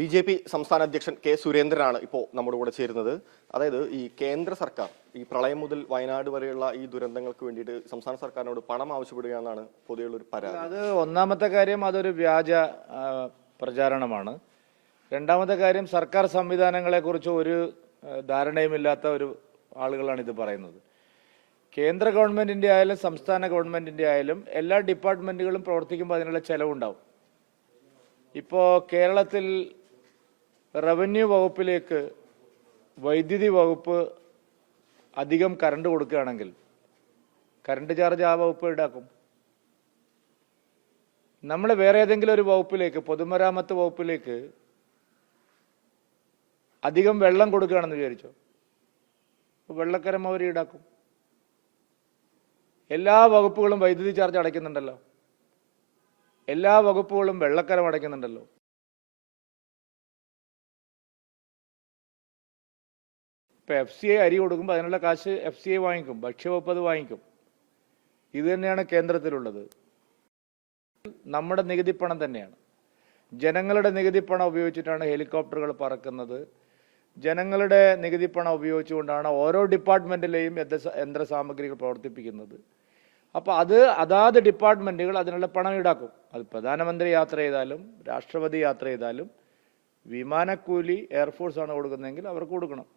BJP. സംസ്ഥാന അധ്യക്ഷൻ K. സുരേന്ദ്രനാണ് ഇപ്പോൾ നമ്മുടെ കൂടെ ചേരുന്നത്. അതായത് ഈ കേന്ദ്ര സർക്കാർ ഈ പ്രളയം മുതൽ വയനാട് വരെയുള്ള ഈ ദുരന്തങ്ങൾക്ക് വേണ്ടിയിട്ട് സംസ്ഥാന സർക്കാരിനോട് പണം ആവശ്യപ്പെടുകയെന്നാണ് പൊതുവെയുള്ള ഒരു പരാതി. അത് ഒന്നാമത്തെ കാര്യം, അതൊരു വ്യാജ പ്രചാരണമാണ്. രണ്ടാമത്തെ കാര്യം, സർക്കാർ സംവിധാനങ്ങളെക്കുറിച്ച് ഒരു ധാരണയുമില്ലാത്ത ഒരു ആളുകളാണ് ഇത് പറയുന്നത്. കേന്ദ്ര ഗവൺമെന്റിന്റെ ആയാലും സംസ്ഥാന ഗവൺമെന്റിന്റെ ആയാലും എല്ലാ ഡിപ്പാർട്ട്മെന്റുകളും പ്രവർത്തിക്കുമ്പോൾ അതിനുള്ള ചെലവുണ്ടാവും. ഇപ്പോൾ കേരളത്തിൽ റവന്യൂ വകുപ്പിലേക്ക് വൈദ്യുതി വകുപ്പ് അധികം കറണ്ട് കൊടുക്കുകയാണെങ്കിൽ കറണ്ട് ചാർജ് ആ വകുപ്പ് ഈടാക്കും. നമ്മൾ വേറെ ഏതെങ്കിലും ഒരു വകുപ്പിലേക്ക്, പൊതുമരാമത്ത് വകുപ്പിലേക്ക് അധികം വെള്ളം കൊടുക്കുകയാണെന്ന് വിചാരിച്ചോ, വെള്ളക്കരം അവർ ഈടാക്കും. എല്ലാ വകുപ്പുകളും വൈദ്യുതി ചാർജ് അടയ്ക്കുന്നുണ്ടല്ലോ, എല്ലാ വകുപ്പുകളും വെള്ളക്കരം അടയ്ക്കുന്നുണ്ടല്ലോ. ഇപ്പം FCI അരി കൊടുക്കുമ്പോൾ അതിനുള്ള കാശ് FCI വാങ്ങിക്കും, ഭക്ഷ്യവകുപ്പ് അത് വാങ്ങിക്കും. ഇത് തന്നെയാണ് കേന്ദ്രത്തിലുള്ളത്. നമ്മുടെ നികുതിപ്പണം തന്നെയാണ്, ജനങ്ങളുടെ നികുതിപ്പണം ഉപയോഗിച്ചിട്ടാണ് ഹെലികോപ്റ്ററുകൾ പറക്കുന്നത്. ജനങ്ങളുടെ നികുതിപ്പണം ഉപയോഗിച്ചുകൊണ്ടാണ് ഓരോ ഡിപ്പാർട്ട്മെൻറ്റിലെയും യന്ത്രസാമഗ്രികൾ പ്രവർത്തിപ്പിക്കുന്നത്. അപ്പോൾ അതാത് ഡിപ്പാർട്ട്മെൻറ്റുകൾ അതിനുള്ള പണം ഈടാക്കും. അത് പ്രധാനമന്ത്രി യാത്ര ചെയ്താലും രാഷ്ട്രപതി യാത്ര ചെയ്താലും വിമാനക്കൂലി എയർഫോഴ്സാണ് കൊടുക്കുന്നതെങ്കിൽ അവർക്ക് കൊടുക്കണം.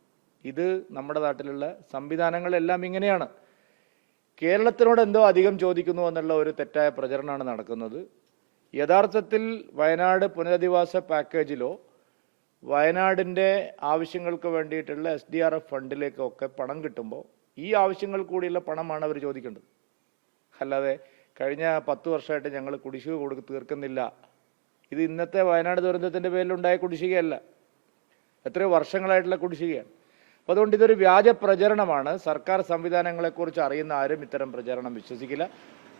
ഇത് നമ്മുടെ നാട്ടിലുള്ള സംവിധാനങ്ങളെല്ലാം ഇങ്ങനെയാണ്. കേരളത്തിനോട് എന്തോ അധികം ചോദിക്കുന്നു എന്നുള്ള ഒരു തെറ്റായ പ്രചരണമാണ് നടക്കുന്നത്. യഥാർത്ഥത്തിൽ വയനാട് പുനരധിവാസ പാക്കേജിലോ വയനാടിൻ്റെ ആവശ്യങ്ങൾക്ക് വേണ്ടിയിട്ടുള്ള SDRF ഫണ്ടിലേക്കൊക്കെ പണം കിട്ടുമ്പോൾ ഈ ആവശ്യങ്ങൾ കൂടിയുള്ള പണമാണ് അവർ ചോദിക്കേണ്ടത്. അല്ലാതെ കഴിഞ്ഞ 10 വർഷമായിട്ട് ഞങ്ങൾ കുടിശ്ശിക തീർക്കുന്നില്ല, ഇത് ഇന്നത്തെ വയനാട് ദുരന്തത്തിൻ്റെ പേരിലുണ്ടായ കുടിശ്ശികയല്ല, എത്രയോ വർഷങ്ങളായിട്ടുള്ള കുടിശ്ശികയാണ്. അപ്പോൾ അതുകൊണ്ട് ഇതൊരു വ്യാജ പ്രചരണമാണ്. സർക്കാർ സംവിധാനങ്ങളെക്കുറിച്ച് അറിയുന്ന ആരും ഇത്തരം പ്രചരണം വിശ്വസിക്കില്ല.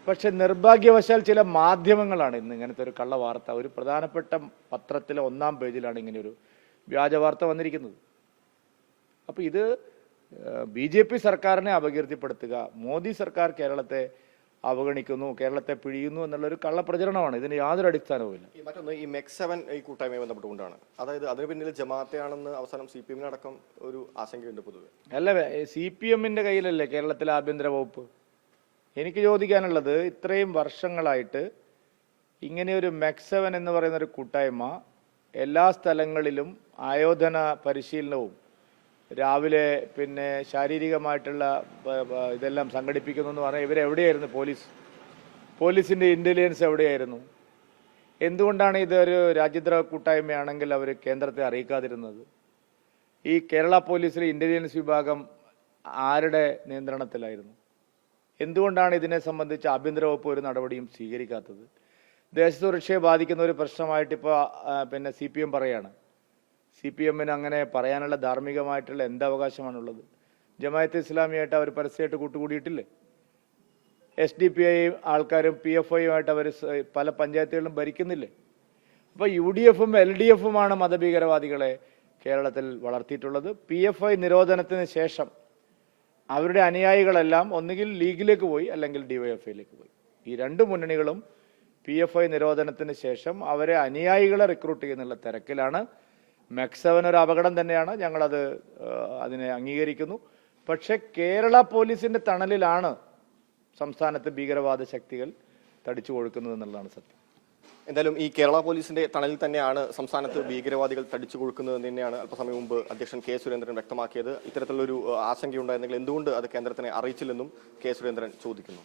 പക്ഷെ നിർഭാഗ്യവശാൽ ചില മാധ്യമങ്ങളാണ് ഇന്ന് ഇങ്ങനത്തെ ഒരു കള്ള വാർത്ത, ഒരു പ്രധാനപ്പെട്ട പത്രത്തിലെ 1-ാം പേജിലാണ് ഇങ്ങനെയൊരു വ്യാജ വാർത്ത വന്നിരിക്കുന്നത്. അപ്പോൾ ഇത് BJP സർക്കാരിനെ അപകീർത്തിപ്പെടുത്തുക, മോദി സർക്കാർ കേരളത്തെ അവഗണിക്കുന്നു, കേരളത്തെ പിഴിയുന്നു എന്നുള്ളൊരു കള്ളപ്രചരണമാണ്. ഇതിന് യാതൊരു അടിസ്ഥാനവുമില്ല. മറ്റൊന്ന്, ഈ MEC7 ഈ കൂട്ടായ്മയെ ബന്ധപ്പെട്ടുകൊണ്ടാണ്. അതായത് അതിന് പിന്നിൽ ജമാഅത്തെയാണെന്ന് അവസാനം CPM അടക്കം ഒരു ആശങ്കയുണ്ട് പൊതുവെ. അല്ല, CPM-ന്റെ കയ്യിലല്ലേ കേരളത്തിലെ ആഭ്യന്തര വകുപ്പ്? എനിക്ക് ചോദിക്കാനുള്ളത്, ഇത്രയും വർഷങ്ങളായിട്ട് ഇങ്ങനെയൊരു MEC7 എന്ന് പറയുന്ന ഒരു കൂട്ടായ്മ എല്ലാ സ്ഥലങ്ങളിലും ആയോധന പരിശീലനവും രാവിലെ പിന്നെ ശാരീരികമായിട്ടുള്ള ഇതെല്ലാം സംഘടിപ്പിക്കുന്നു എന്ന് പറഞ്ഞാൽ ഇവരെവിടെയായിരുന്നു? പോലീസിൻ്റെ ഇൻ്റലിജൻസ് എവിടെയായിരുന്നു? എന്തുകൊണ്ടാണ് ഇതൊരു രാജ്യദ്രോഹ കൂട്ടായ്മയാണെങ്കിൽ അവർ കേന്ദ്രത്തെ അറിയിക്കാതിരുന്നത്? ഈ കേരള പോലീസിലെ ഇൻ്റലിജൻസ് വിഭാഗം ആരുടെ നിയന്ത്രണത്തിലായിരുന്നു? എന്തുകൊണ്ടാണ് ഇതിനെ സംബന്ധിച്ച് ആഭ്യന്തര വകുപ്പ് ഒരു നടപടിയും സ്വീകരിക്കാത്തത്? ദേശസുരക്ഷയെ ബാധിക്കുന്ന ഒരു പ്രശ്നമായിട്ട് ഇപ്പോൾ പിന്നെ CPM പറയാണ്. CPM-ന് അങ്ങനെ പറയാനുള്ള ധാർമ്മികമായിട്ടുള്ള എന്ത് അവകാശമാണുള്ളത്? ജമാഅത്തെ ഇസ്ലാമിയായിട്ട് അവർ പരസ്യമായിട്ട് കൂട്ടുകൂടിയിട്ടില്ലേ? SDPI ആൾക്കാരും PFI-യുമായിട്ട് അവർ പല പഞ്ചായത്തുകളിലും ഭരിക്കുന്നില്ലേ? അപ്പോൾ UDF-ഉം LDF-ഉമാണ് മതഭീകരവാദികളെ കേരളത്തിൽ വളർത്തിയിട്ടുള്ളത്. PFI നിരോധനത്തിന് ശേഷം അവരുടെ അനുയായികളെല്ലാം ഒന്നുകിൽ ലീഗിലേക്ക് പോയി അല്ലെങ്കിൽ DYFI-യിലേക്ക് പോയി. ഈ രണ്ട് മുന്നണികളും PFI നിരോധനത്തിന് ശേഷം അവരെ അനുയായികളെ റിക്രൂട്ട് ചെയ്യുന്നുള്ള തിരക്കിലാണ്. MEC7 ഒരു അപകടം തന്നെയാണ്, അതിനെ അംഗീകരിക്കുന്നു. പക്ഷെ കേരള പോലീസിന്റെ തണലിലാണ് സംസ്ഥാനത്ത് ഭീകരവാദ ശക്തികൾ തടിച്ചു കൊഴുക്കുന്നത് എന്നുള്ളതാണ് സത്യം. എന്തായാലും ഈ കേരള പോലീസിന്റെ തണലിൽ തന്നെയാണ് സംസ്ഥാനത്ത് ഭീകരവാദികൾ തടിച്ചു കൊഴുക്കുന്നത് തന്നെയാണ് അല്പസമയം മുമ്പ് അധ്യക്ഷൻ കെ. സുരേന്ദ്രൻ വ്യക്തമാക്കിയത്. ഇത്തരത്തിലൊരു ആശങ്കയുണ്ടായിരുന്നെങ്കിൽ എന്തുകൊണ്ട് അത് കേന്ദ്രത്തിനെ അറിയിച്ചില്ലെന്നും കെ. സുരേന്ദ്രൻ ചോദിക്കുന്നു.